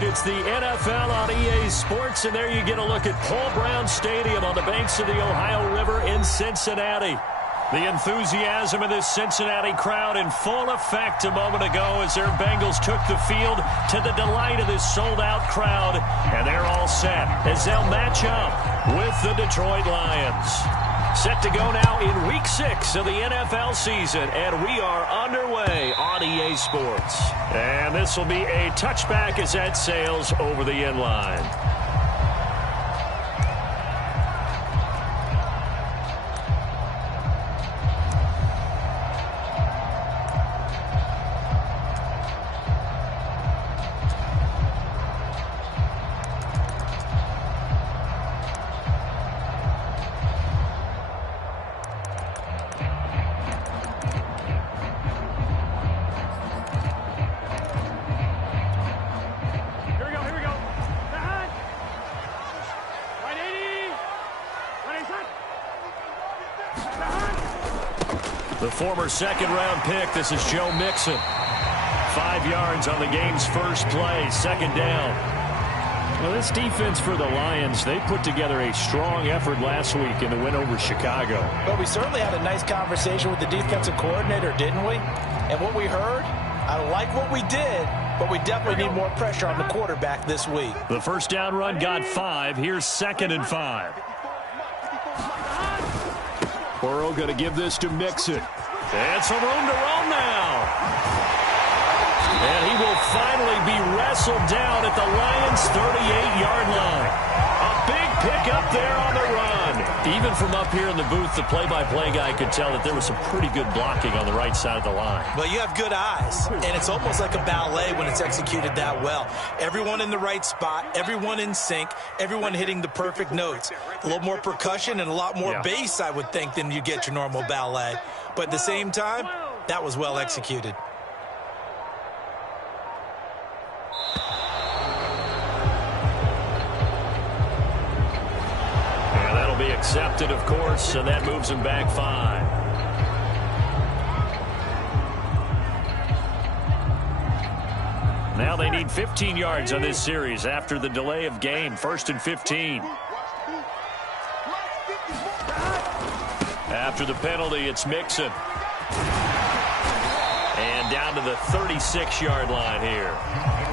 It's the NFL on EA Sports, and there you get a look at Paul Brown Stadium on the banks of the Ohio River in Cincinnati. The enthusiasm of this Cincinnati crowd in full effect a moment ago as their Bengals took the field to the delight of this sold-out crowd. And they're all set as they'll match up with the Detroit Lions. Set to go now in Week 6 of the NFL season, and we are underway on EA Sports. And this will be a touchback as that sails over the end line. The former second-round pick, this is Joe Mixon. 5 yards on the game's first play, second down. Well, this defense for the Lions, they put together a strong effort last week in the win over Chicago. But we certainly had a nice conversation with the defensive coordinator, didn't we? And what we heard, I like what we did, but we definitely need more pressure on the quarterback this week. The first down run got 5. Here's 2nd and 5. Burrow going to give this to Mixon. And some room to roam now. And he will finally be wrestled down at the Lions' 38-yard line. A big pick up there on the run. Even from up here in the booth, the play-by-play guy could tell that there was some pretty good blocking on the right side of the line. Well, you have good eyes, and it's almost like a ballet when it's executed that well. Everyone in the right spot, everyone in sync, everyone hitting the perfect notes. A little more percussion and a lot more bass, I would think, than you get your normal ballet. But at the same time, that was well executed. And that'll be accepted, of course, and that moves him back 5. Now they need 15 yards on this series after the delay of game. 1st and 15. After the penalty, it's Mixon. And down to the 36-yard line here.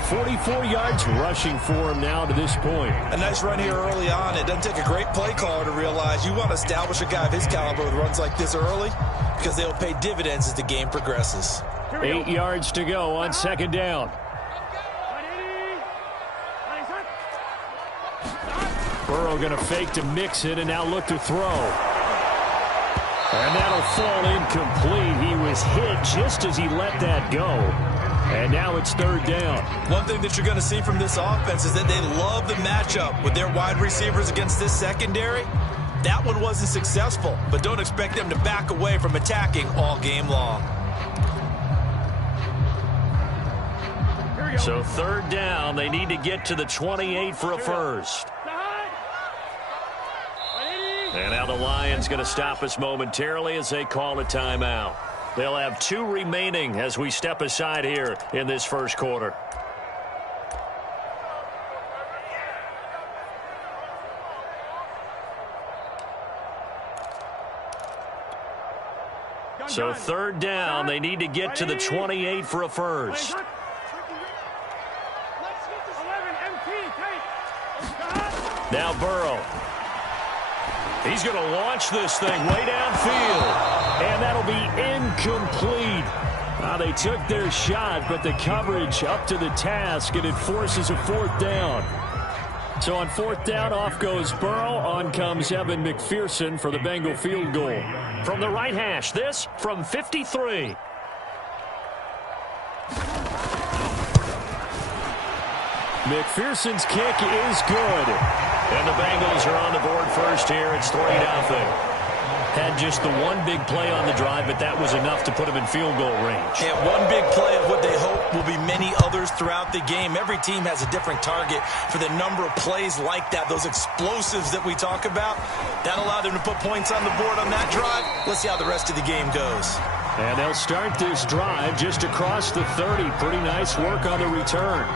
44 yards rushing for him now to this point. A nice run here early on. It doesn't take a great play caller to realize you want to establish a guy of his caliber with runs like this early because they'll pay dividends as the game progresses. 8 yards to go on 2nd down. Burrow going to fake to Mixon and now look to throw. And that'll fall incomplete. He was hit just as he let that go. And now it's 3rd down. One thing that you're going to see from this offense is that they love the matchup with their wide receivers against this secondary. That one wasn't successful, but don't expect them to back away from attacking all game long. So 3rd down, they need to get to the 28 for a first. And now the Lions going to stop us momentarily as they call a timeout. They'll have 2 remaining as we step aside here in this first quarter. So 3rd down, they need to get to the 28 for a first. Now Burrow. He's going to launch this thing way downfield. And that'll be incomplete. They took their shot, but the coverage up to the task, and it forces a 4th down. So on 4th down, off goes Burrow. On comes Evan McPherson for the Bengal field goal. From the right hash, this from 53. McPherson's kick is good. And the Bengals are on the board first here. It's 3-0. Had just the one big play on the drive, but that was enough to put them in field goal range. And one big play of what they hope will be many others throughout the game. Every team has a different target for the number of plays like that, those explosives that we talk about. That allowed them to put points on the board on that drive. Let's see how the rest of the game goes. And they'll start this drive just across the 30. Pretty nice work on the return.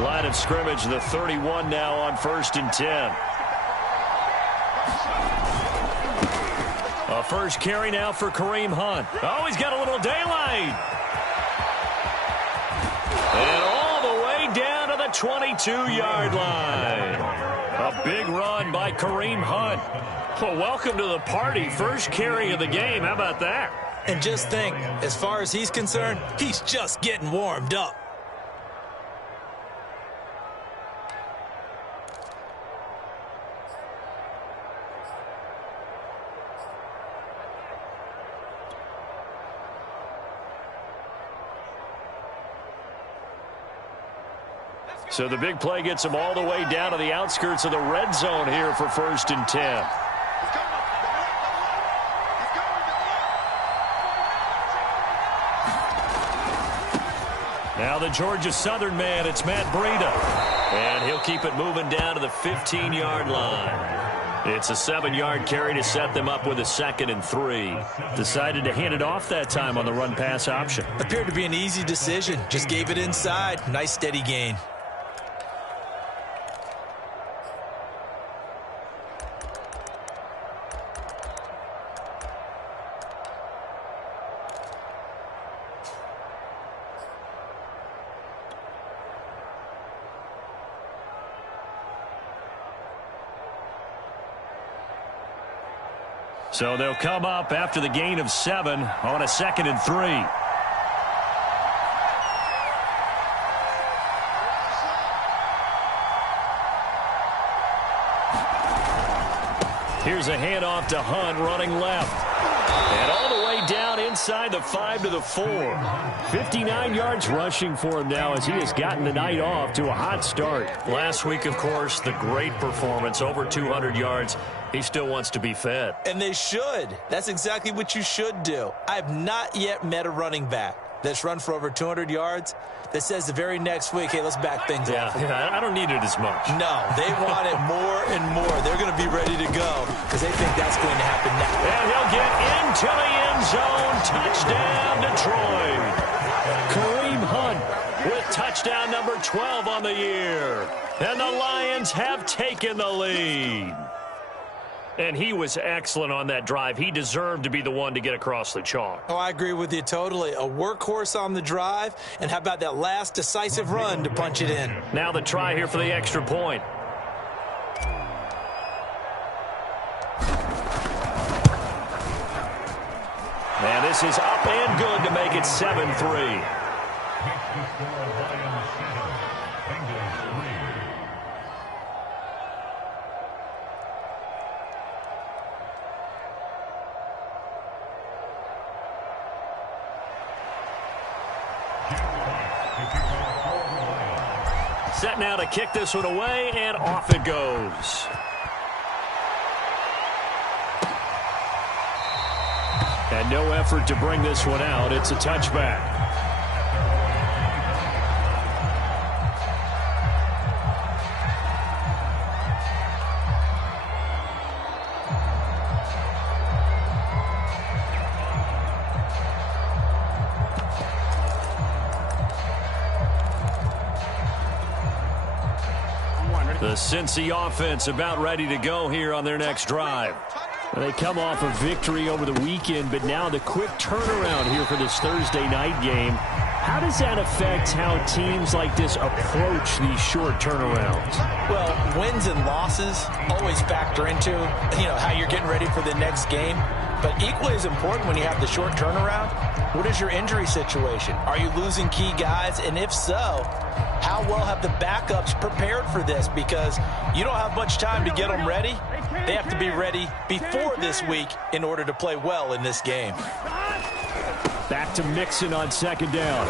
Line of scrimmage, the 31 now on 1st and 10. A first carry now for Kareem Hunt. Oh, he's got a little daylight. And all the way down to the 22-yard line. A big run by Kareem Hunt. Well, welcome to the party. First carry of the game. How about that? And just think, as far as he's concerned, he's just getting warmed up. So the big play gets him all the way down to the outskirts of the red zone here for 1st and 10. Now the Georgia Southern man, it's Matt Breida. And he'll keep it moving down to the 15-yard line. It's a 7-yard carry to set them up with a 2nd and 3. Decided to hand it off that time on the run-pass option. Appeared to be an easy decision. Just gave it inside. Nice steady gain. So they'll come up after the gain of 7 on a 2nd and 3. Here's a handoff to Hunt running left. And all the way down inside the 5 to the 4. 59 yards rushing for him now as he has gotten the night off to a hot start. Last week, of course, the great performance, over 200 yards. He still wants to be fed. And they should. That's exactly what you should do. I have not yet met a running back that's run for over 200 yards that says the very next week, hey, let's back things off. Yeah, I don't need it as much. No, they want it more and more. They're going to be ready to go because they think that's going to happen now. And he'll get into the end zone. Touchdown, Detroit. Kareem Hunt with touchdown number 12 on the year. And the Lions have taken the lead. And he was excellent on that drive. He deserved to be the one to get across the chalk. Oh, I agree with you totally. A workhorse on the drive. And how about that last decisive run to punch it in? Now the try here for the extra point. And this is up and good to make it 7-3. Set now to kick this one away, and off it goes. And no effort to bring this one out. It's a touchback. The Cincy offense about ready to go here on their next drive. They come off a victory over the weekend, but now the quick turnaround here for this Thursday night game. How does that affect how teams like this approach these short turnarounds? Well, wins and losses always factor into, how you're getting ready for the next game. But equally as important when you have the short turnaround, what is your injury situation? Are you losing key guys? And if so, how well have the backups prepared for this? Because you don't have much time to get them ready. They have to be ready before this week in order to play well in this game. Back to Mixon on second down.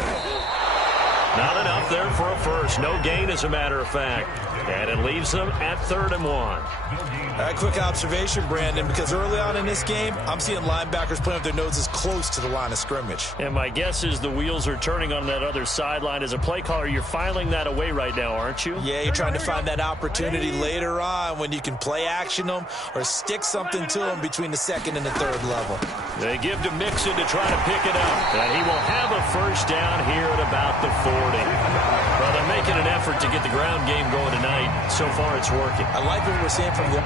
Not enough there for a first. No gain, as a matter of fact. And it leaves them at 3rd and 1. Quick observation, Brandon, because early on in this game, I'm seeing linebackers playing with their noses close to the line of scrimmage. And my guess is the wheels are turning on that other sideline. As a play caller, you're filing that away right now, aren't you? Yeah, you're trying to find that opportunity later on when you can play action them or stick something to them between the 2nd and the 3rd level. They give to Mixon to try to pick it up. And he will have a first down here at about the 40. Well, they're making an effort to get the ground game going tonight. So far, it's working. I like what we're seeing from the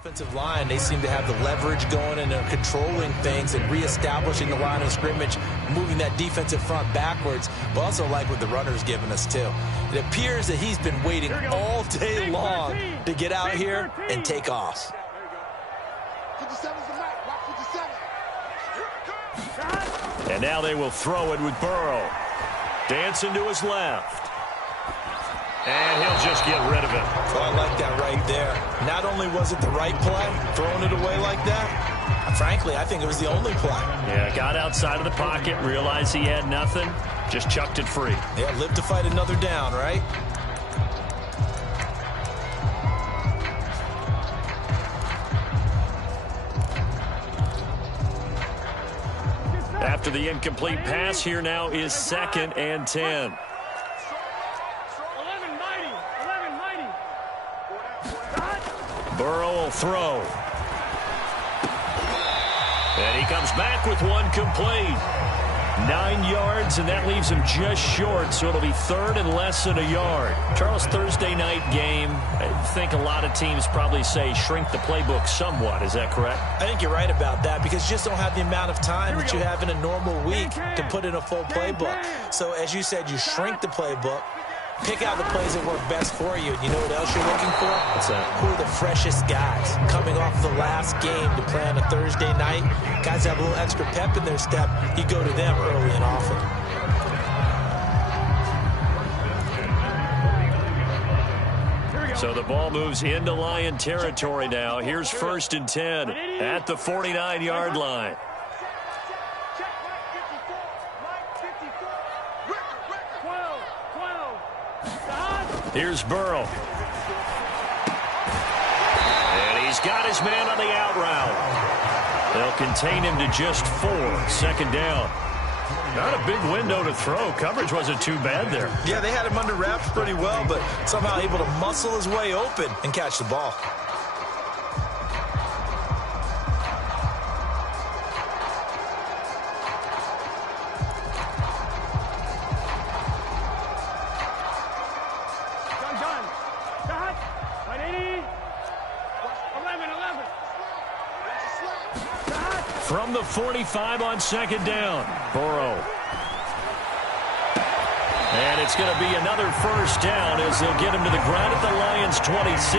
offensive line. They seem to have the leverage going, and they're controlling things and reestablishing the line of scrimmage, moving that defensive front backwards, but also like what the runner's giving us too. It appears that he's been waiting all day long to get out here and take off. And now they will throw it with Burrow. Dancing to his left. And he'll just get rid of it. Oh, I like that right there. Not only was it the right play, throwing it away like that, frankly, I think it was the only play. Yeah, got outside of the pocket, realized he had nothing, just chucked it free. Yeah, live to fight another down, right? After the incomplete pass, here now is 2nd and 10. Burrow will throw. And he comes back with one complete. 9 yards, and that leaves him just short, so it'll be 3rd and less than a yard. Charles, Thursday night game, I think a lot of teams probably say shrink the playbook somewhat. Is that correct? I think you're right about that, because you just don't have the amount of time that you have in a normal week to put in a full playbook. So, as you said, you shrink the playbook, pick out the plays that work best for you. And you know what else you're looking for? What's that? Who are the freshest guys coming off the last game to play on a Thursday night? Guys have a little extra pep in their step. You go to them early and often. So the ball moves into Lion territory now. Here's 1st and 10 at the 49-yard line. Here's Burrow. And he's got his man on the out route. They'll contain him to just 4. 2nd down. Not a big window to throw. Coverage wasn't too bad there. Yeah, they had him under wraps pretty well, but somehow able to muscle his way open and catch the ball. From the 45 on 2nd down, Burrow. And it's going to be another 1st down as they'll get him to the ground at the Lions' 26.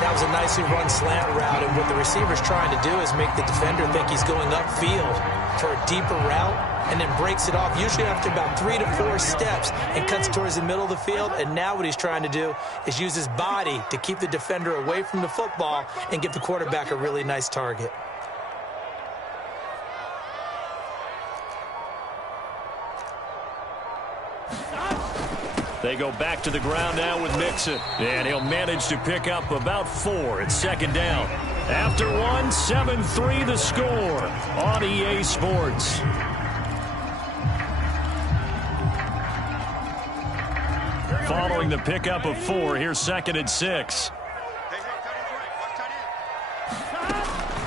That was a nicely run slant route, and what the receiver's trying to do is make the defender think he's going upfield for a deeper route, and then breaks it off, usually after about 3 to 4 steps, and cuts towards the middle of the field. And now what he's trying to do is use his body to keep the defender away from the football and give the quarterback a really nice target. They go back to the ground now with Mixon. And he'll manage to pick up about 4 at 2nd down. After 1, 7-3 the score on EA Sports. Following the pickup of 4, here's 2nd and 6.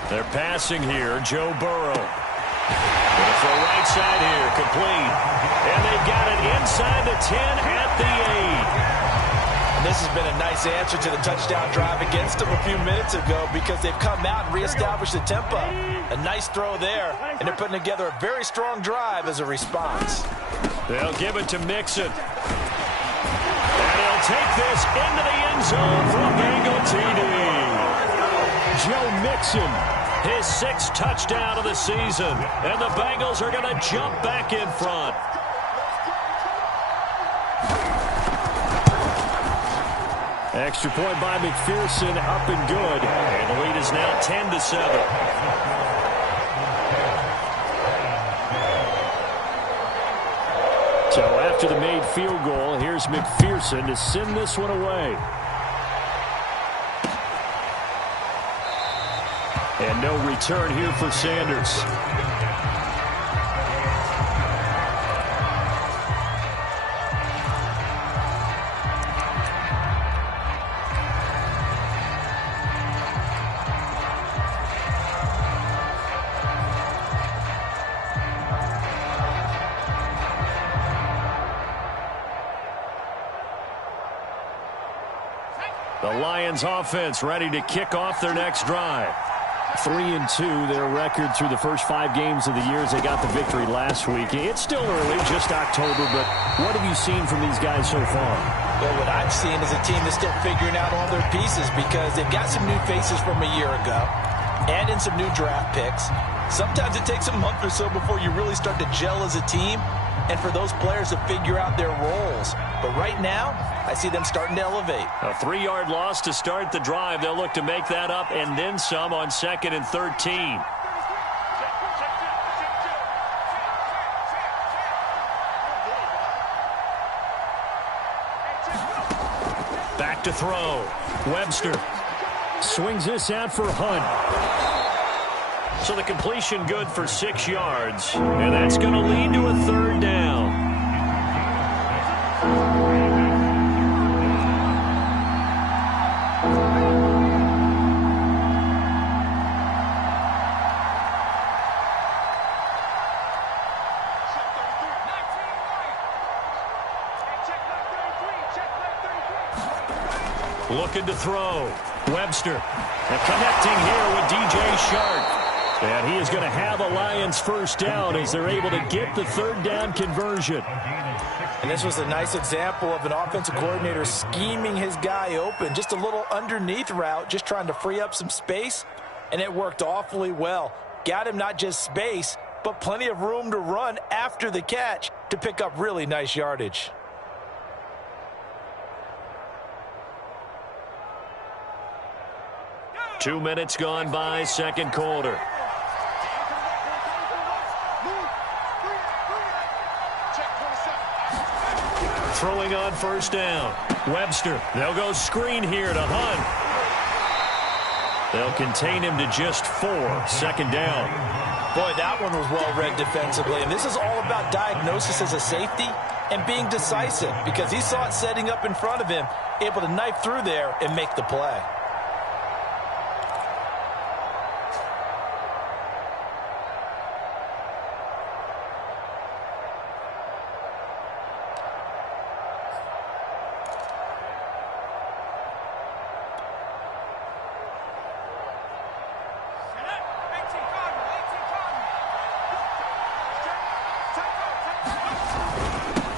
They're passing here, Joe Burrow. For a right side here, complete. And they've got it inside the 10 at the 8. And this has been a nice answer to the touchdown drive against them a few minutes ago, because they've come out and reestablished the tempo. A nice throw there, and they're putting together a very strong drive as a response. They'll give it to Mixon. And he'll take this into the end zone for a Bengal TD. Joe Mixon, his 6th touchdown of the season. And the Bengals are going to jump back in front. Extra point by McPherson, up and good. And the lead is now 10-7. After the made field goal, here's McPherson to send this one away. And no return here for Sanders. The Lions offense ready to kick off their next drive. 3-2, their record through the first 5 games of the year as they got the victory last week. It's still early, just October, but what have you seen from these guys so far? Well, what I've seen is a team that's still figuring out all their pieces because they've got some new faces from a year ago and in some new draft picks. Sometimes it takes a month or so before you really start to gel as a team and for those players to figure out their roles. But right now, I see them starting to elevate. A 3-yard loss to start the drive. They'll look to make that up and then some on 2nd and 13. Back to throw. Webster swings this out for Hunt. So the completion good for 6 yards. And that's going to lead to a 3rd down. Looking to throw. Webster. And connecting here with DJ Shark. And he is going to have a Lions first down as they're able to get the 3rd down conversion. And this was a nice example of an offensive coordinator scheming his guy open. Just a little underneath route, just trying to free up some space. And it worked awfully well. Got him not just space, but plenty of room to run after the catch to pick up really nice yardage. Two minutes gone by, 2nd quarter. Throwing on 1st down. Webster. They'll go screen here to Hunt. They'll contain him to just 4. 2nd down. Boy, that one was well read defensively. And this is all about diagnosis as a safety and being decisive because he saw it setting up in front of him, able to knife through there and make the play.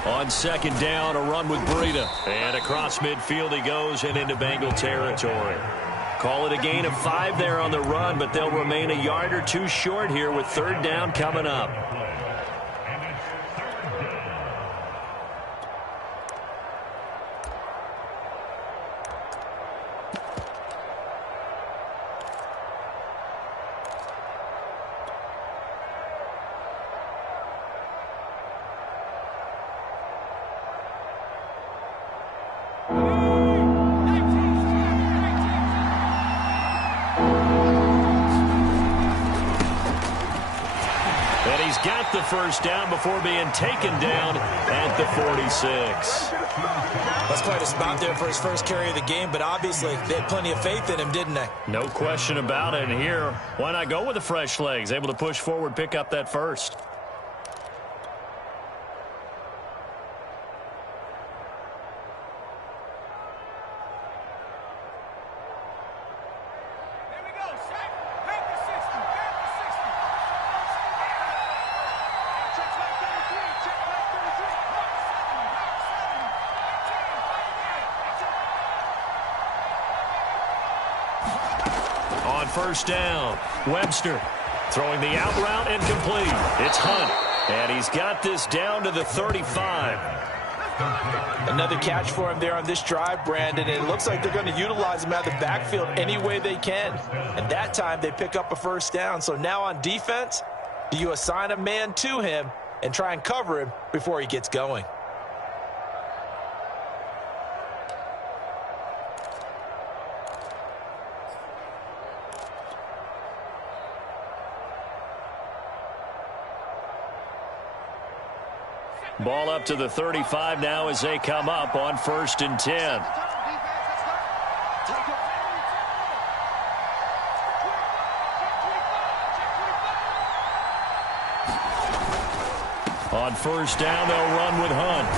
On 2nd down, a run with Breida. And across midfield he goes and into Bengal territory. Call it a gain of 5 there on the run, but they'll remain a yard or 2 short here with 3rd down coming up. Got the 1st down before being taken down at the 46. That's quite a spot there for his first carry of the game, but obviously they had plenty of faith in him, didn't they? No question about it. And here, why not go with the fresh legs? Able to push forward, pick up that 1st. On 1st down, Webster throwing the out route and complete. It's Hunt, and he's got this down to the 35. Another catch for him there on this drive, Brandon, and it looks like they're going to utilize him out of the backfield any way they can. And that time they pick up a 1st down. So now on defense, do you assign a man to him and try and cover him before he gets going? Ball up to the 35 now as they come up on 1st and 10. On 1st down, they'll run with Hunt.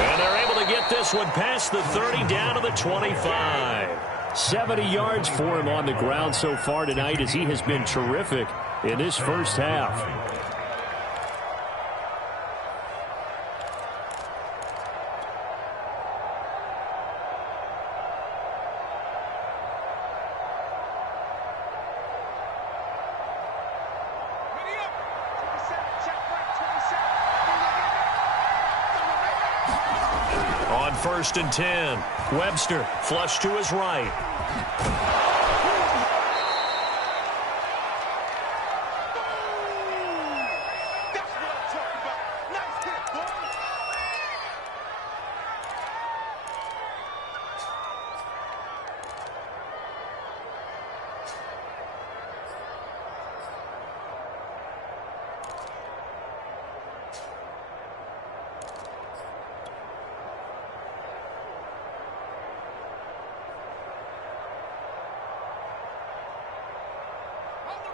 And they're able to get this one past the 30 down to the 25. 70 yards for him on the ground so far tonight as he has been terrific in this first half. On 1st and 10, Webster flush to his right.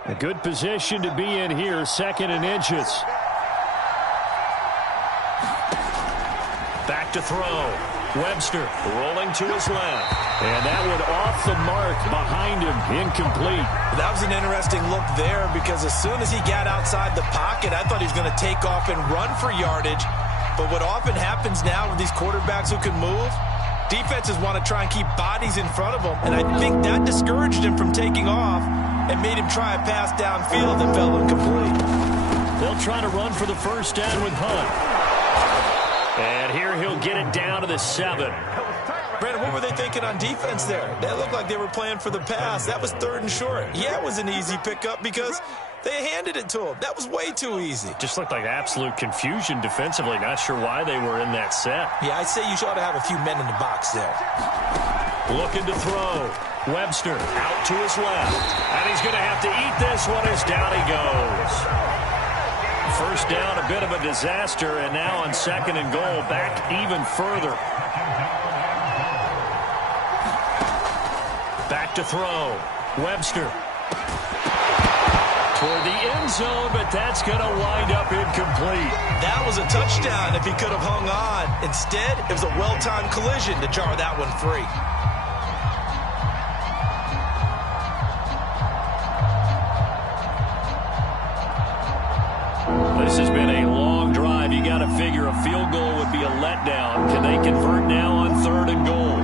A good position to be in here, 2nd and inches. Back to throw. Webster rolling to his left. And that one off the mark behind him, incomplete. That was an interesting look there because as soon as he got outside the pocket, I thought he was going to take off and run for yardage. But what often happens now with these quarterbacks who can move, defenses want to try and keep bodies in front of them. And I think that discouraged him from taking off and made him try a pass downfield that fell incomplete. They'll try to run for the 1st down with Hunt. And here he'll get it down to the 7. Brandon, what were they thinking on defense there? That looked like they were playing for the pass. That was 3rd and short. Yeah, it was an easy pickup because they handed it to him. That was way too easy. Just looked like absolute confusion defensively. Not sure why they were in that set. Yeah, I'd say you ought to have a few men in the box there. Looking to throw. Webster out to his left. And he's going to have to eat this one as down he goes. 1st down, a bit of a disaster. And now on 2nd and goal, back even further. Back to throw. Webster. Toward the end zone, but that's going to wind up incomplete. That was a touchdown if he could have hung on. Instead, it was a well-timed collision to jar that one free. This has been a long drive. You got to figure a field goal would be a letdown. Can they convert now on 3rd and goal?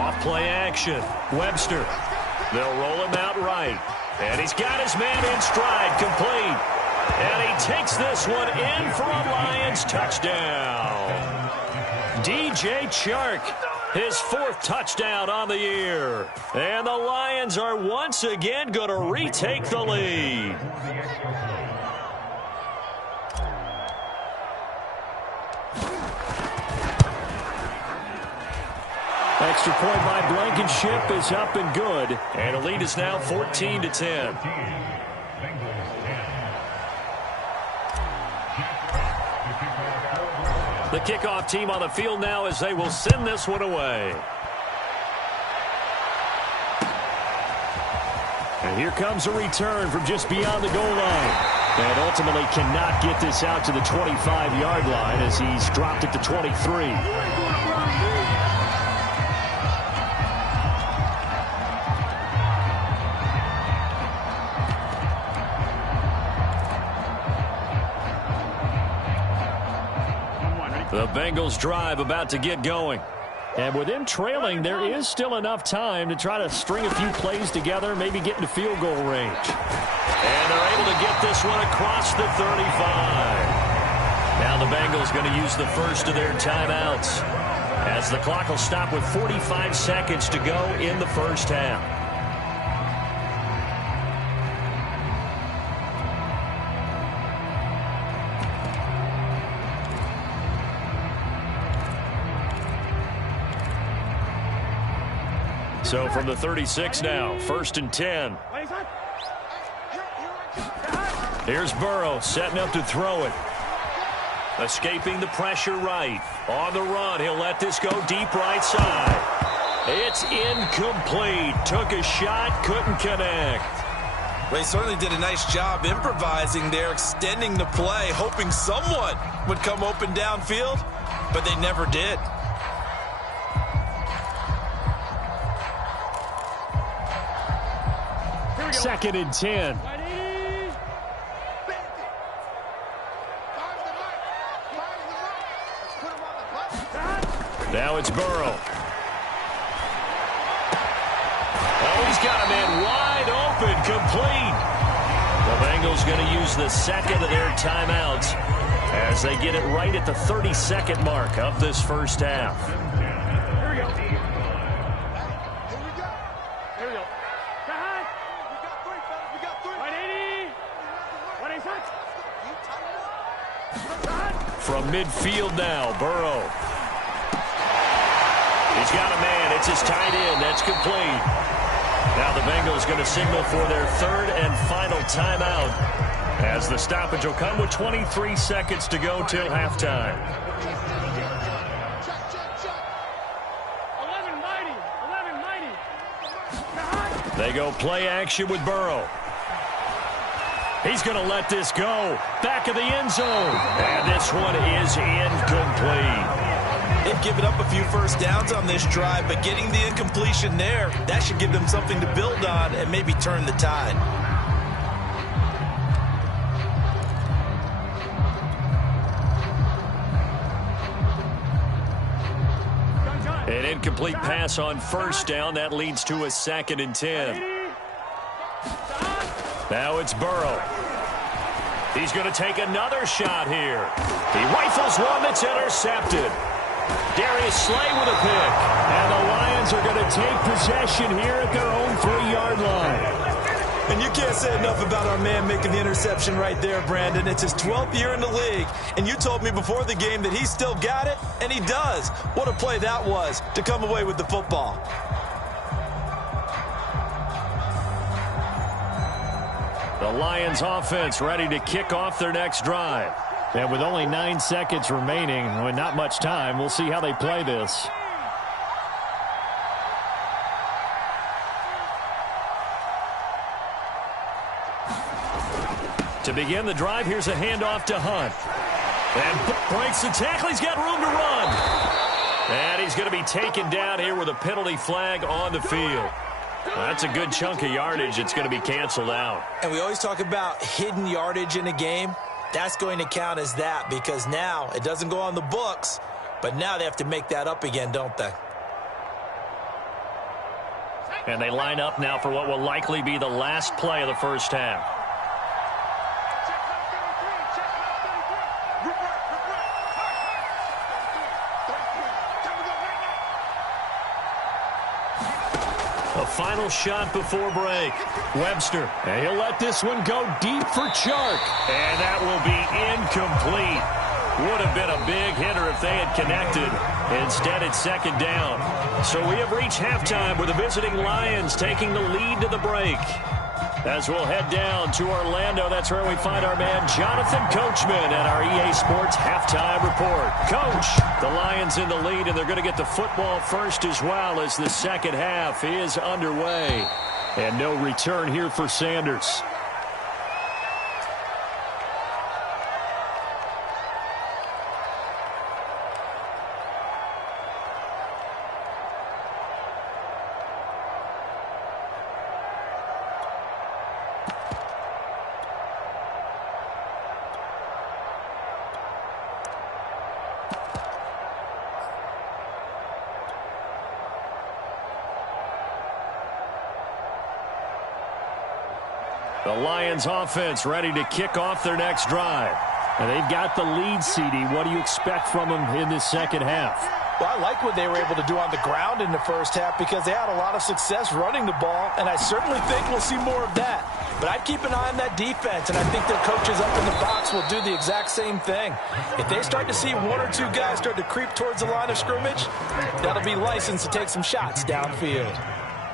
Off play action. Webster. They'll roll him out right. And he's got his man in stride, complete. And he takes this one in for a Lions touchdown. DJ Chark. His 4th touchdown on the year. And the Lions are once again going to retake the lead. Extra point by Blankenship is up and good. And the lead is now 14-10. The kickoff team on the field now as they will send this one away. And here comes a return from just beyond the goal line. And ultimately cannot get this out to the 25-yard line as he's dropped at the 23. The Bengals drive about to get going. And with them trailing, there is still enough time to try to string a few plays together, maybe get into field goal range. And they're able to get this one across the 35. Now the Bengals going to use the first of their timeouts, as the clock will stop with 45 seconds to go in the first half. So from the 36 now, 1st and 10. Here's Burrow setting up to throw it. Escaping the pressure right. On the run, he'll let this go deep right side. It's incomplete. Took a shot, couldn't connect. They certainly did a nice job improvising there, extending the play, hoping someone would come open downfield, but they never did. Second and 10. Now it's Burrow. Oh, he's got a man wide open, complete. The Bengals going to use the second of their timeouts as they get it right at the 30-second mark of this first half. Here we go. Here we go. Here we go. We got three, fellas. We got three. 180. 186. From midfield now, Burrow. He's got a man. It's his tight end. That's complete. Now the Bengals going to signal for their third and final timeout as the stoppage will come with 23 seconds to go till halftime. 11-90. They go play action with Burrow. He's going to let this go. Back of the end zone. And this one is incomplete. They've given up a few first downs on this drive, but getting the incompletion there, that should give them something to build on and maybe turn the tide. An incomplete pass on first down. That leads to a 2nd and 10. Now it's Burrow. He's going to take another shot here. He rifles one that's intercepted. Darius Slay with a pick. And the Lions are going to take possession here at their own 3-yard line. And you can't say enough about our man making the interception right there, Brandon. It's his 12th year in the league, and you told me before the game that he still got it, and he does. What a play that was to come away with the football. The Lions offense ready to kick off their next drive. And with only 9 seconds remaining, with not much time, we'll see how they play this. To begin the drive, here's a handoff to Hunt. And breaks the tackle. He's got room to run. And he's going to be taken down here with a penalty flag on the field. That's a good chunk of yardage. It's going to be canceled out. And we always talk about hidden yardage in a game. That's going to count as that because now it doesn't go on the books, but now they have to make that up again, don't they? And they line up now for what will likely be the last play of the first half. A final shot before break. Webster, and he'll let this one go deep for Chark. And that will be incomplete. Would have been a big hitter if they had connected. Instead, it's 2nd down. So we have reached halftime with the visiting Lions taking the lead to the break. As we'll head down to Orlando, that's where we find our man Jonathan Coachman at our EA Sports Halftime Report. Coach, the Lions in the lead, and they're going to get the football first as well as the second half is underway. And no return here for Sanders. The Lions offense ready to kick off their next drive. And they've got the lead, CD. What do you expect from them in this second half? Well, I like what they were able to do on the ground in the first half because they had a lot of success running the ball, and I certainly think we'll see more of that. But I'd keep an eye on that defense, and I think their coaches up in the box will do the exact same thing. If they start to see one or two guys start to creep towards the line of scrimmage, that'll be licensed to take some shots downfield.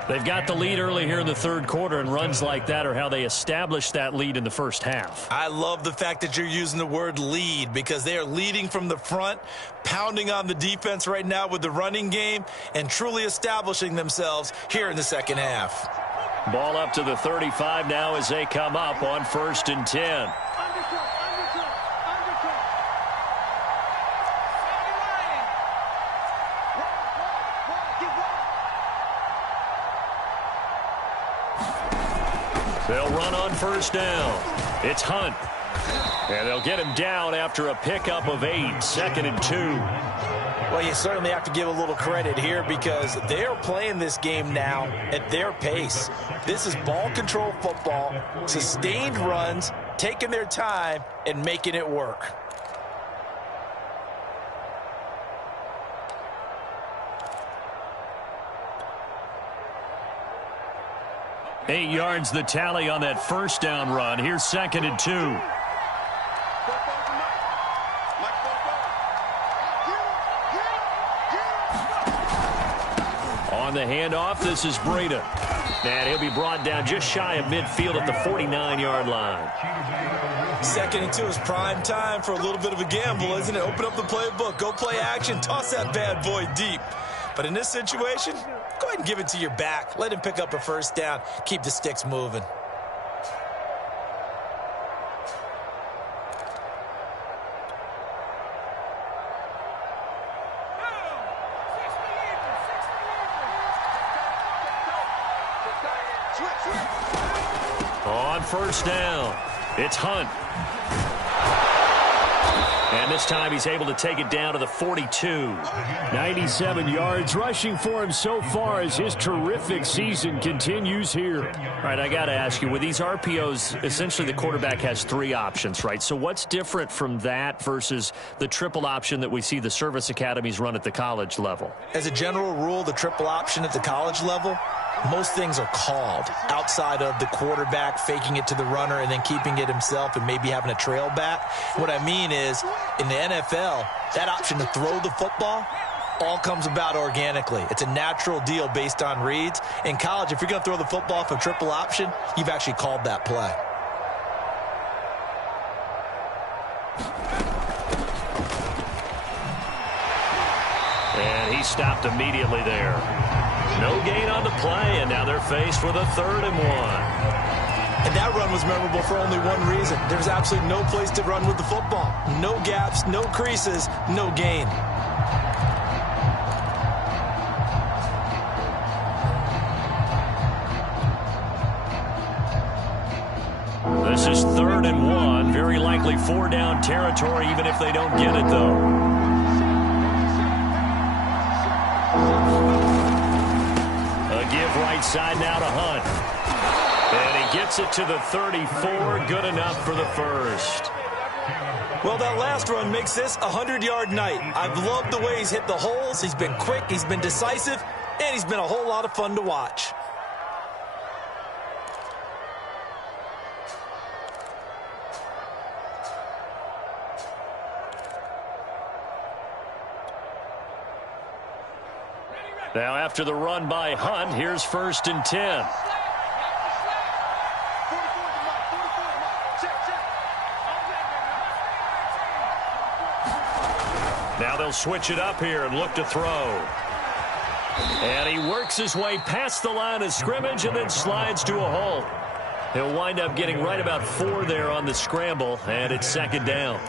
They've got the lead early here in the third quarter, and runs like that are how they established that lead in the first half. I love the fact that you're using the word lead because they are leading from the front, pounding on the defense right now with the running game, and truly establishing themselves here in the second half. Ball up to the 35 now as they come up on 1st and 10. They'll run on 1st down. It's Hunt. And they'll get him down after a pickup of 8. 2nd and 2. Well, you certainly have to give a little credit here because they're playing this game now at their pace. This is ball control football, sustained runs, taking their time, and making it work. Eight yards the tally on that 1st down run. Here's 2nd and 2. On the handoff, this is Breida. And he'll be brought down just shy of midfield at the 49-yard line. 2nd and 2 is prime time for a little bit of a gamble, isn't it? Open up the playbook, go play action, toss that bad boy deep. But in this situation, go ahead and give it to your back. Let him pick up a 1st down. Keep the sticks moving. On 1st down, it's Hunt. And this time he's able to take it down to the 42. 97 yards rushing for him so far as his terrific season continues here. All right, I got to ask you, with these RPOs, essentially the quarterback has 3 options, right? So what's different from that versus the triple option that we see the service academies run at the college level? As a general rule, the triple option at the college level, most things are called outside of the quarterback faking it to the runner and then keeping it himself and maybe having a trail back. What I mean is, in the NFL, that option to throw the football all comes about organically. It's a natural deal based on reads. In college, if you're going to throw the football for triple option, you've actually called that play. And he stopped immediately there. No gain on the play, and now they're faced with a 3rd and 1. And that run was memorable for only one reason. There's absolutely no place to run with the football. No gaps, no creases, no gain. This is 3rd and 1. Very likely 4-down territory, even if they don't get it, though. Give right side now to Hunt. And he gets it to the 34. Good enough for the 1st. Well, that last run makes this a 100-yard night. I've loved the way he's hit the holes. He's been quick, he's been decisive, and he's been a whole lot of fun to watch. Now after the run by Hunt, here's 1st and 10. Now they'll switch it up here and look to throw. And he works his way past the line of scrimmage and then slides to a halt. He'll wind up getting right about 4 there on the scramble, and it's 2nd down.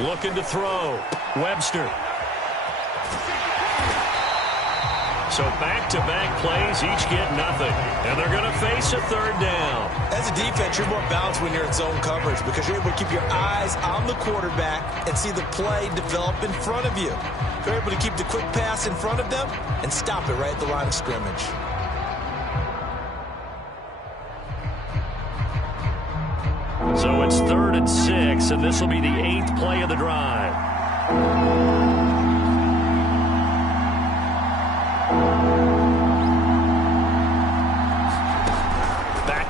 Looking to throw. Webster. So back-to-back plays, each get nothing. And they're going to face a 3rd down. As a defense, you're more balanced when you're in zone coverage because you're able to keep your eyes on the quarterback and see the play develop in front of you. You're able to keep the quick pass in front of them and stop it right at the line of scrimmage. So it's 3rd and 6, and this will be the 8th play of the drive.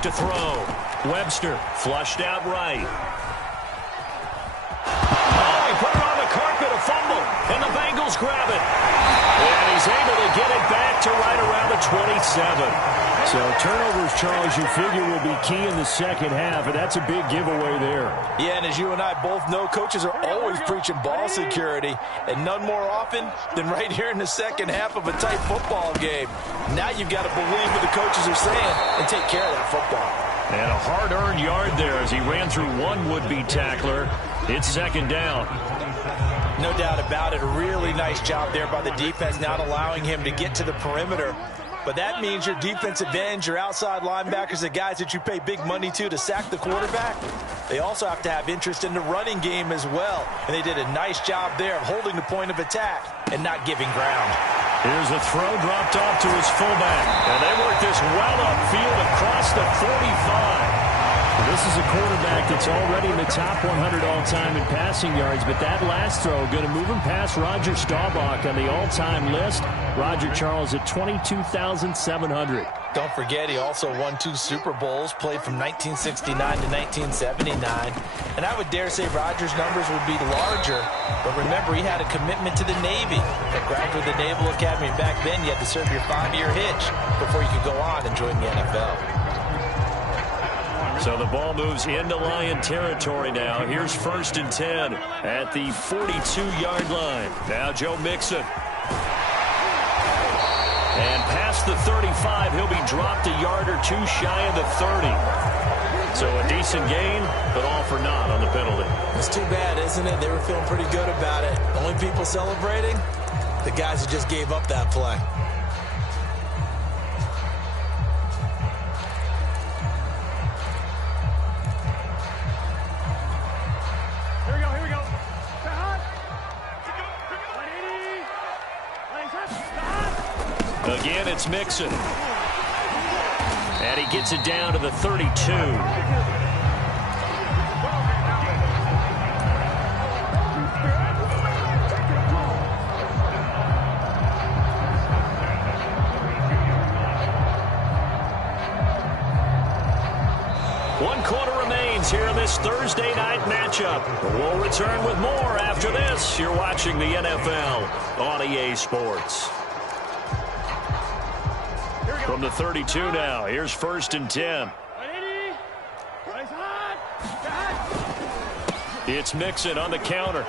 to throw. Webster flushed out right. Oh, he put it on the carpet, a fumble, and the Bengals grab it. And he's able to get it back to right around the 27. So turnovers, Charles, you figure will be key in the second half, and that's a big giveaway there. Yeah, and as you and I both know, coaches are always preaching ball security, and none more often than right here in the second half of a tight football game. Now you've got to believe what the coaches are saying and take care of that football. And a hard-earned yard there as he ran through one would-be tackler. It's second down. No doubt about it. A really nice job there by the defense, not allowing him to get to the perimeter. But that means your defensive ends, your outside linebackers, the guys that you pay big money to sack the quarterback, they also have to have interest in the running game as well. And they did a nice job there of holding the point of attack and not giving ground. Here's a throw dropped off to his fullback. And they work this well upfield across the 45. This is a quarterback that's already in the top 100 all-time in passing yards, but that last throw going to move him past Roger Staubach on the all-time list. Roger Charles at 22,700. Don't forget, he also won 2 Super Bowls, played from 1969 to 1979. And I would dare say Roger's numbers would be larger, but remember, he had a commitment to the Navy. A graduate of the Naval Academy, back then you had to serve your 5-year hitch before you could go on and join the NFL. So the ball moves into Lion territory now. Here's 1st and 10 at the 42-yard line. Now Joe Mixon. And past the 35, he'll be dropped a yard or 2 shy of the 30. So a decent gain, but all for naught on the penalty. It's too bad, isn't it? They were feeling pretty good about it. Only people celebrating, the guys who just gave up that play. Again, it's Mixon. And he gets it down to the 32. One quarter remains here in this Thursday night matchup. We'll return with more after this. You're watching the NFL on EA Sports. From the 32 now, here's 1st and 10. It's Mixon on the counter.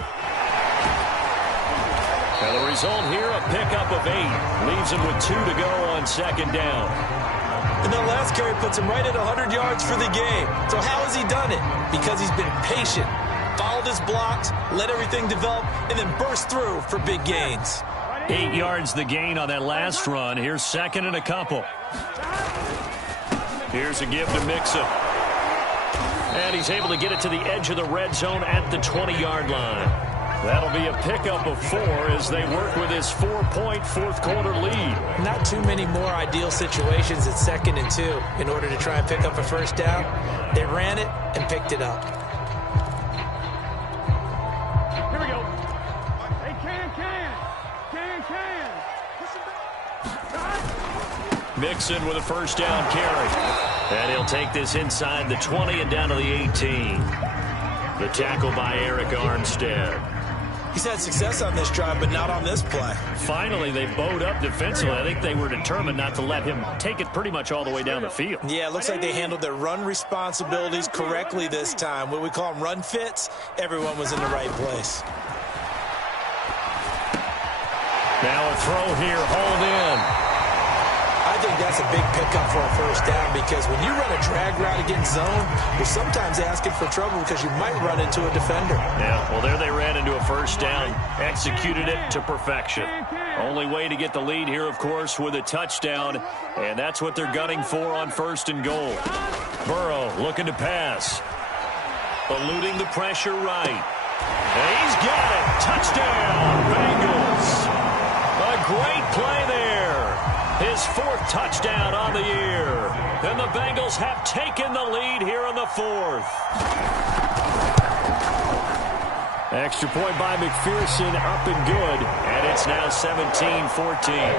Now the result here, a pickup of 8. Leaves him with 2 to go on 2nd down. And that last carry puts him right at 100 yards for the game. So how has he done it? Because he's been patient, followed his blocks, let everything develop, and then burst through for big gains. 8 yards the gain on that last run. Here's 2nd and a couple. Here's a give to Mixon. And he's able to get it to the edge of the red zone at the 20-yard line. That'll be a pickup of 4 as they work with his 4-point fourth-quarter lead. Not too many more ideal situations at 2nd and 2 in order to try and pick up a first down. They ran it and picked it up. Here we go. Hey, can. Mixon with a first down carry. And he'll take this inside the 20 and down to the 18. The tackle by Eric Armstead. He's had success on this drive, but not on this play. Finally, they bowed up defensively. I think they were determined not to let him take it pretty much all the way down the field. Yeah, it looks like they handled their run responsibilities correctly this time. What we call them run fits, everyone was in the right place. Now a throw here, hold in. I think that's a big pickup for a first down because when you run a drag route against zone, you're sometimes asking for trouble because you might run into a defender. Yeah, well, there they ran into a first down, executed it to perfection. Only way to get the lead here, of course, with a touchdown, and that's what they're gunning for on 1st and goal. Burrow looking to pass. Eluding the pressure right. And he's got it. Touchdown, Bengals. A great play there. His 4th touchdown on the year. And the Bengals have taken the lead here in the 4th. Extra point by McPherson, up and good. And it's now 17-14.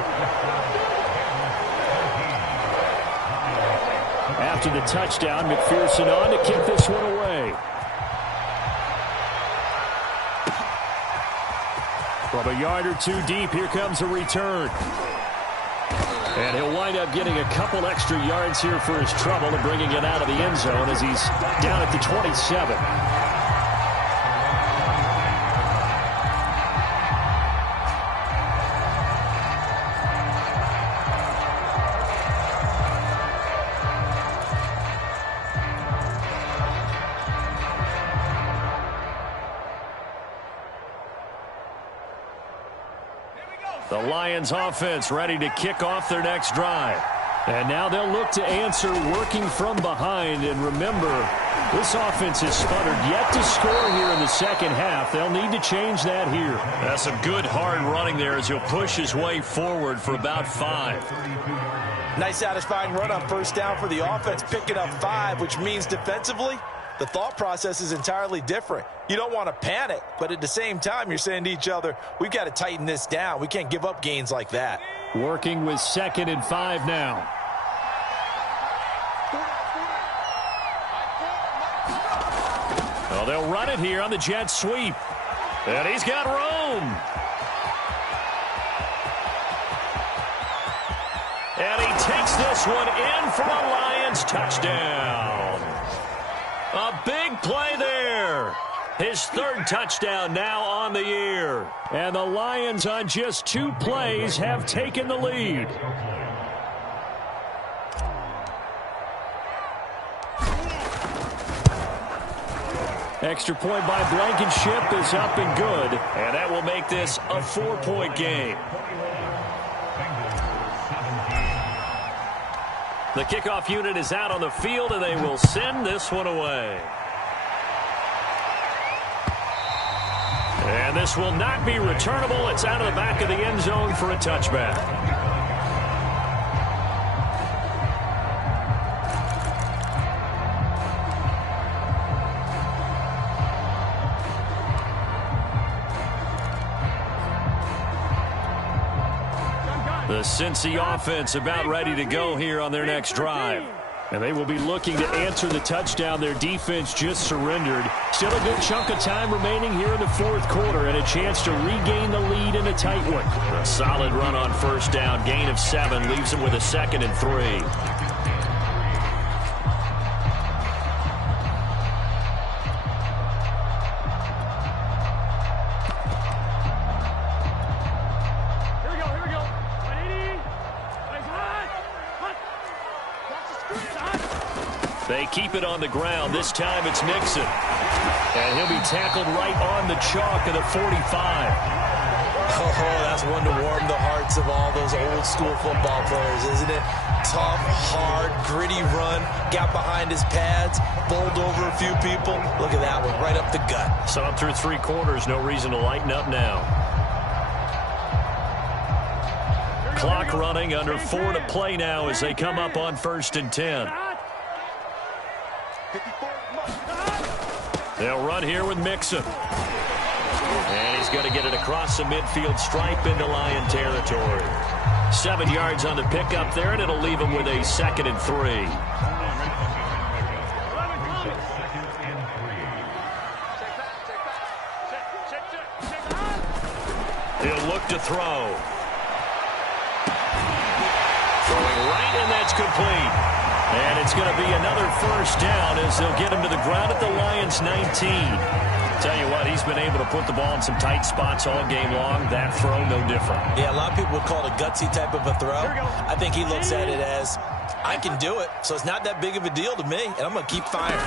After the touchdown, McPherson on to kick this one away. From a yard or two deep, here comes a return. And he'll wind up getting a couple extra yards here for his trouble and bringing it out of the end zone as he's down at the 27. The Lions offense ready to kick off their next drive. And now they'll look to answer working from behind. And remember, this offense has sputtered yet to score here in the second half. They'll need to change that here. That's some good hard running there as he'll push his way forward for about 5. Nice satisfying run on first down for the offense, picking up 5, which means defensively, the thought process is entirely different. You don't want to panic, but at the same time, you're saying to each other, we've got to tighten this down. We can't give up gains like that. Working with 2nd and 5 now. Well, they'll run it here on the jet sweep. And he's got room. And he takes this one in for a Lions touchdown. A big play there. His 3rd touchdown now on the year. And the Lions on just 2 plays have taken the lead. Extra point by Blankenship is up and good. And that will make this a 4-point game. The kickoff unit is out on the field, and they will send this one away. And this will not be returnable. It's out of the back of the end zone for a touchback. The Cincy offense about ready to go here on their next drive. And they will be looking to answer the touchdown their defense just surrendered. Still a good chunk of time remaining here in the 4th quarter and a chance to regain the lead in a tight one. A solid run on first down. Gain of 7 leaves them with a 2nd and 3. They keep it on the ground. This time it's Nixon. And he'll be tackled right on the chalk of the 45. Oh, that's one to warm the hearts of all those old school football players, isn't it? Tough, hard, gritty run. Got behind his pads, bowled over a few people. Look at that one, right up the gut. So up through 3 quarters, no reason to lighten up now. Clock running, under 4 to play now as they come up on 1st and 10. They'll run here with Mixon. And he's going to get it across the midfield stripe into Lion territory. 7 yards on the pickup there, and it'll leave him with a 2nd and 3. He'll look to throw. Throwing right, and that's complete. And it's going to be another first down as they'll get him to the ground at the Lions' 19. Tell you what, he's been able to put the ball in some tight spots all game long. That throw, no different. Yeah, a lot of people would call it a gutsy type of a throw. I think he looks at it as, I can do it, so it's not that big of a deal to me, and I'm going to keep firing.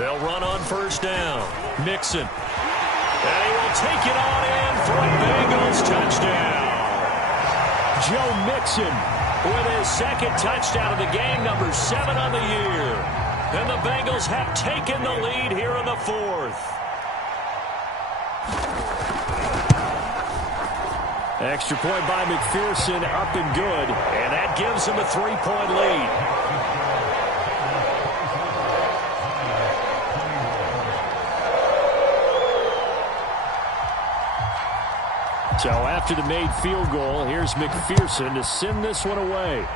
They'll run on first down. Mixon. And he will take it on in for a Bengals touchdown. Joe Mixon with his 2nd touchdown of the game, number 7 on the year. And the Bengals have taken the lead here in the 4th. Extra point by McPherson, up and good. And that gives them a 3-point lead. So after the made field goal, here's McPherson to send this one away.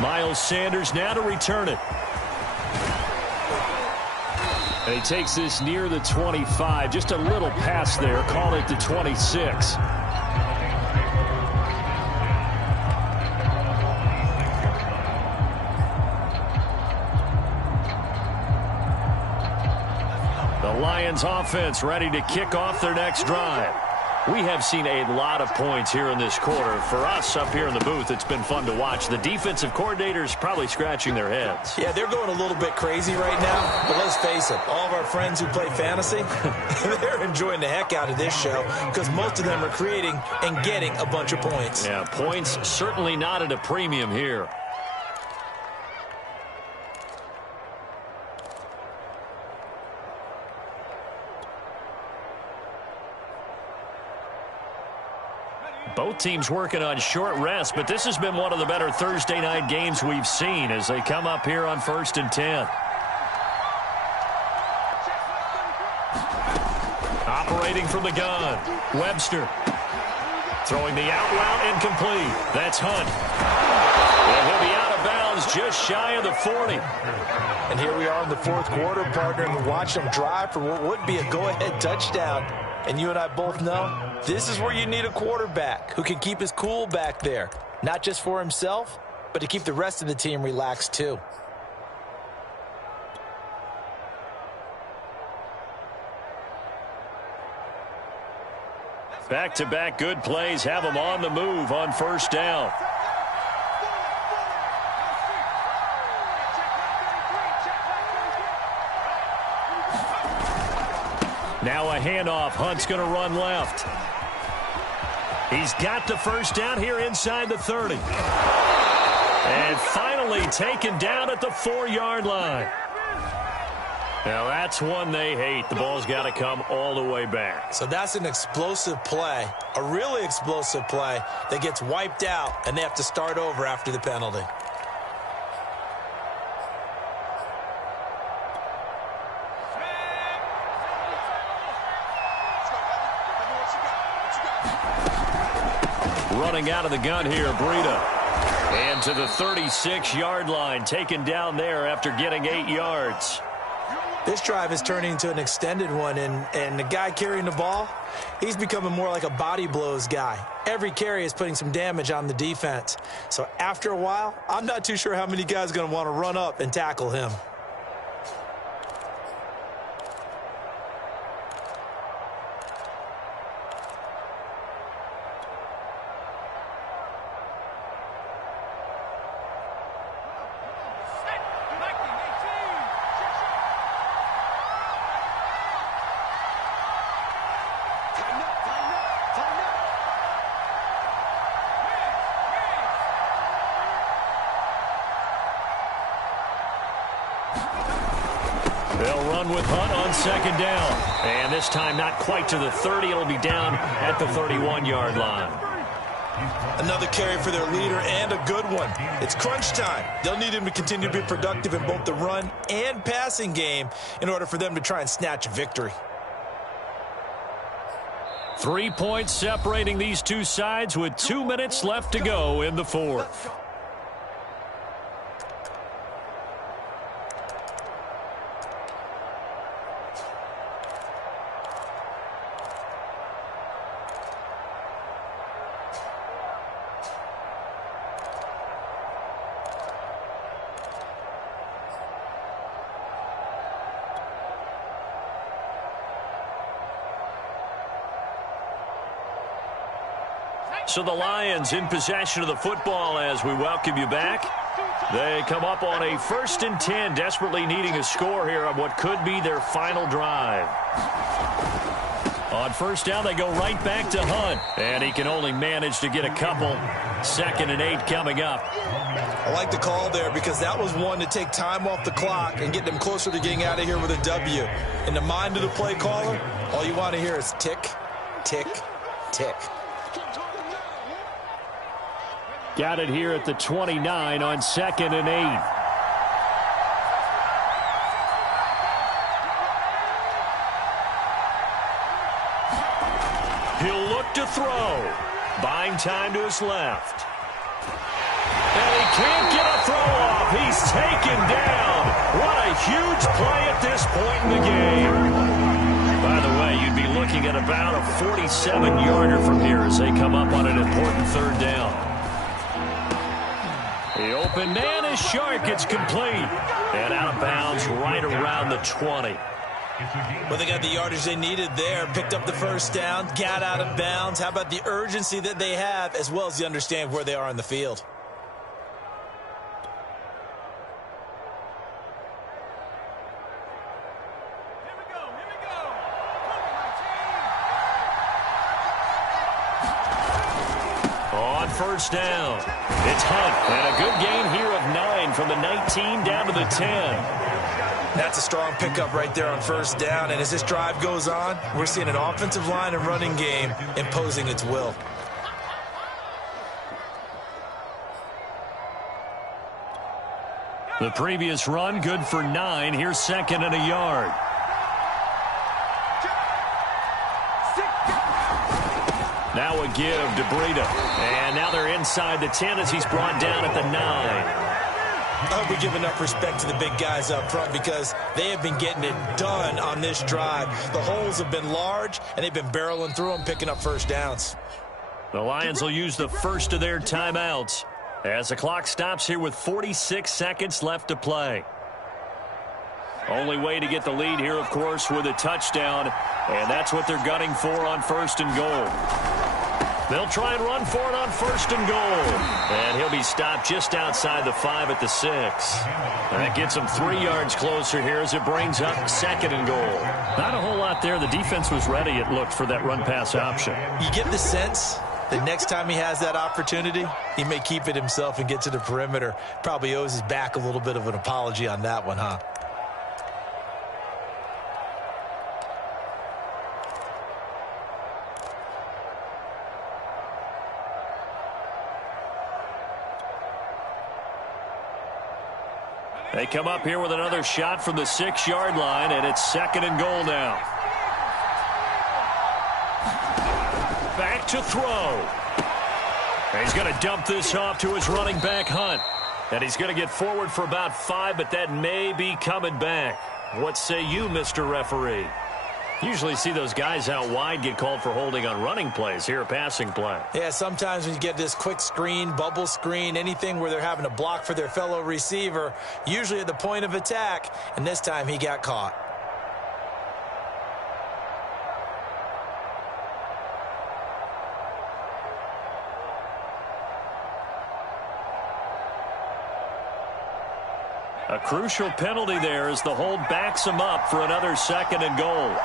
Miles Sanders now to return it. And he takes this near the 25. Just a little pass there. Call it the 26. The Lions offense ready to kick off their next drive. We have seen a lot of points here in this quarter. For us up here in the booth, it's been fun to watch. The defensive coordinators probably scratching their heads. Yeah, they're going a little bit crazy right now. But let's face it, all of our friends who play fantasy, they're enjoying the heck out of this show because most of them are creating and getting a bunch of points. Yeah, points certainly not at a premium here. Both teams working on short rest, but this has been one of the better Thursday night games we've seen as they come up here on 1st and 10. Operating from the gun, Webster. Throwing the out route incomplete. That's Hunt. And he'll be out of bounds just shy of the 40. And here we are in the fourth quarter, partner, and watch them drive for what would be a go-ahead touchdown. And you and I both know this is where you need a quarterback who can keep his cool back there. Not just for himself, but to keep the rest of the team relaxed too. Back-to-back good plays have them on the move on first down. Now a handoff. Hunt's going to run left. He's got the first down here inside the 30. And finally taken down at the 4-yard line. Now that's one they hate. The ball's got to come all the way back. So that's an explosive play, a really explosive play that gets wiped out, and they have to start over after the penalty. Running out of the gun here, Breida. And to the 36-yard line, taken down there after getting 8 yards. This drive is turning into an extended one, and the guy carrying the ball, he's becoming more like a body blows guy. Every carry is putting some damage on the defense. So after a while, I'm not too sure how many guys are going to want to run up and tackle him. They'll run with Hunt on second down. And this time not quite to the 30. It'll be down at the 31-yard line. Another carry for their leader and a good one. It's crunch time. They'll need him to continue to be productive in both the run and passing game in order for them to try and snatch a victory. 3 points separating these two sides with 2 minutes left to go in the fourth. So the Lions in possession of the football as we welcome you back. They come up on a 1st and 10, desperately needing a score here on what could be their final drive. On first down, they go right back to Hunt, and he can only manage to get a couple. 2nd and 8 coming up. I like the call there because that was one to take time off the clock and get them closer to getting out of here with a W. In the mind of the play caller, all you want to hear is tick, tick, tick. Got it here at the 29 on 2nd and 8. He'll look to throw. Buying time to his left. And he Can't get a throw off. He's taken down. What a huge play at this point in the game. By the way, you'd be looking at about a 47-yarder from here as they come up on an important third down. The open man is Shark. It's complete. And out of bounds right around the 20. Well, they got the yardage they needed there. Picked up the first down. Got out of bounds. How about the urgency that they have as well as you understand where they are on the field? First down. It's Hunt, and a good gain here of 9 from the 19 down to the 10. That's a strong pickup right there on first down, and as this drive goes on, we're seeing an offensive line and running game imposing its will. The previous run, good for 9. Here's second and a yard. Now a give to Breida. And now they're inside the 10 as he's brought down at the 9. I hope we give enough respect to the big guys up front because they have been getting it done on this drive. The holes have been large, and they've been barreling through them, picking up first downs. The Lions will use the first of their timeouts as the clock stops here with 46 seconds left to play. Only way to get the lead here, of course, with a touchdown, and that's what they're gunning for on first and goal. They'll try and run for it on first and goal. And he'll be stopped just outside the 5 at the 6. And that gets him 3 yards closer here as it brings up second and goal. Not a whole lot there. The defense was ready, it looked, for that run-pass option. You get the sense that next time he has that opportunity, he may keep it himself and get to the perimeter. Probably owes his back a little bit of an apology on that one, huh? They come up here with another shot from the 6-yard line, and it's second and goal now. Back to throw. And he's going to dump this off to his running back, Hunt. And he's going to get forward for about 5, but that may be coming back. What say you, Mr. Referee? Usually see those guys out wide get called for holding on running plays. Here, a passing play. Yeah, sometimes when you get this quick screen, bubble screen, anything where they're having to block for their fellow receiver, usually at the point of attack, and this time he got caught. A crucial penalty there as the hold backs him up for another second and goal.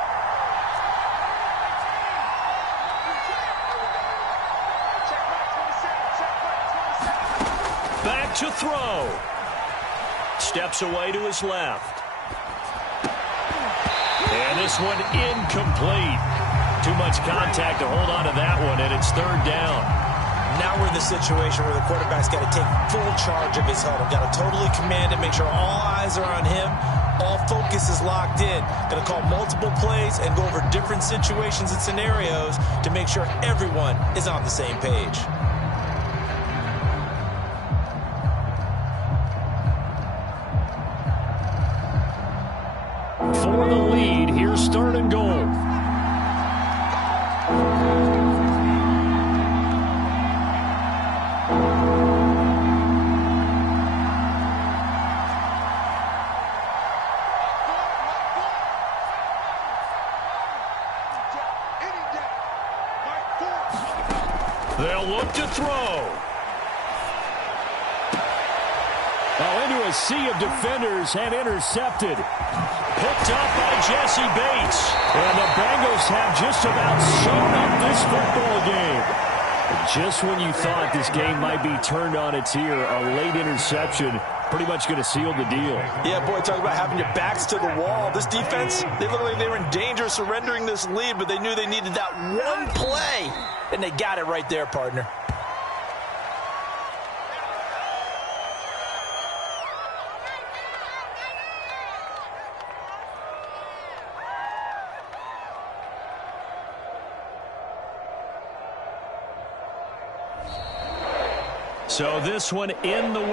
Back to throw. Steps away to his left. And this one incomplete. Too much contact to hold on to that one, and it's third down. Now we're in the situation where the quarterback's got to take full charge of his huddle. Got to totally command it, make sure all eyes are on him. All focus is locked in. Got to call multiple plays and go over different situations and scenarios to make sure everyone is on the same page. For the lead, here's third and goal. They'll look to throw. Into a sea of defenders and intercepted. Picked up by Jesse Bates. And the Bengals have just about sewn up this football game. Just when you thought this game might be turned on its ear, a late interception pretty much going to seal the deal. Yeah, boy, talk about having your backs to the wall. This defense, they look like they were in danger of surrendering this lead, but they knew they needed that one play, and they got it right there, partner. So this one in the